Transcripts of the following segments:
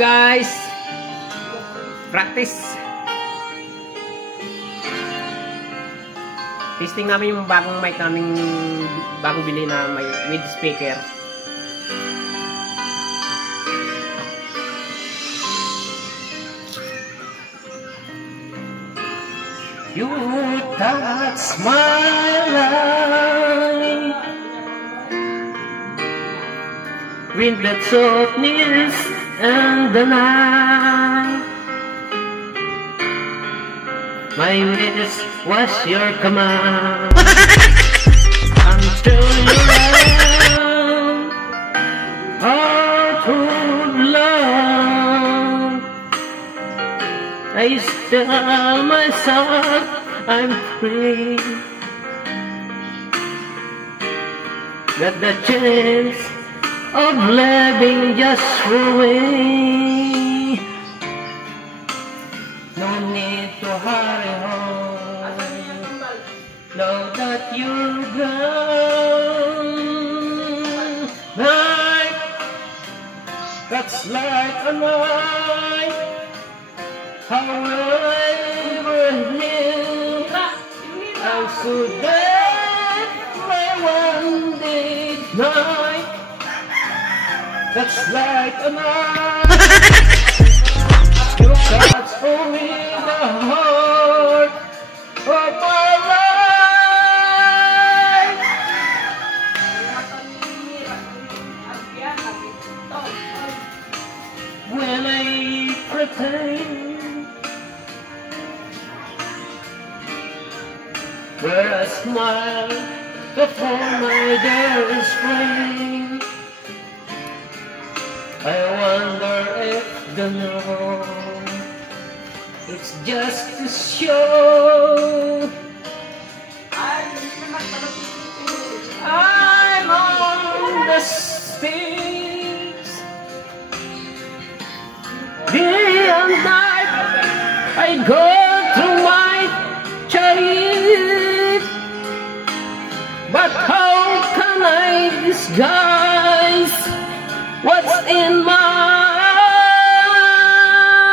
guys! Practice! Testing namin yung bagong mic namin, bagong bili na may with speaker. You touch my life with that softness and the night. My wish was your command until you ran out of love. I tell myself I'm free, but the chance of living just away. No need to hurry home, know that you're gone. Night, that's like a night. How will I ever knew I'm so dead my one day night. That's like a night. You touch me the heart of my life. When I pretend where I smile before my dearest friend, I wonder if the no, it's just to show I'm on the stage. Day and night I go through my chariot, but how can I disguise what's in my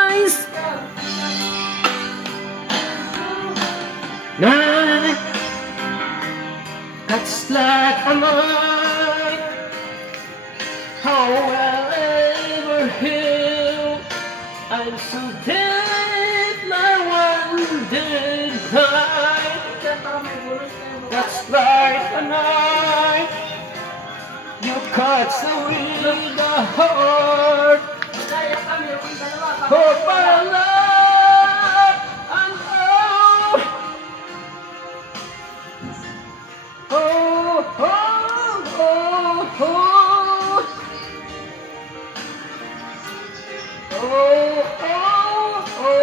eyes? Night, that's like a night. How will I ever heal? I'm so dead, my one dead night. That's like a night. You cut away the heart of my love, and oh, oh, oh, oh, oh, oh, oh,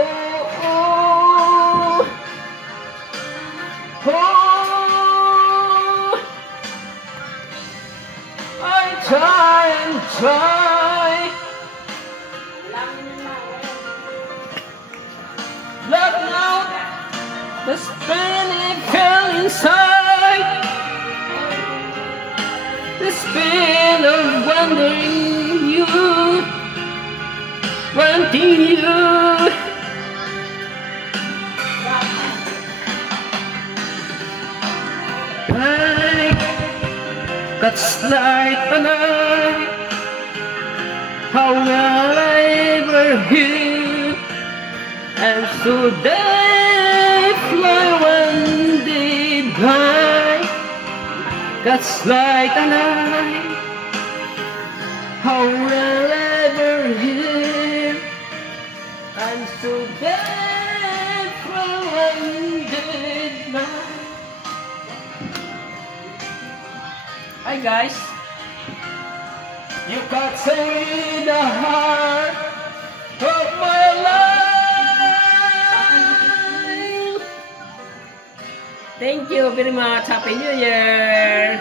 oh. Try and try, but now the spinning fell inside. The spin of wondering you, wanting you. That's like a night. How will I ever heal? And so they fly one day by. That's like a night. How will I ever heal? And so they fly one day by. Hi guys, you got me the heart of my life. Thank you very much. Happy New Year.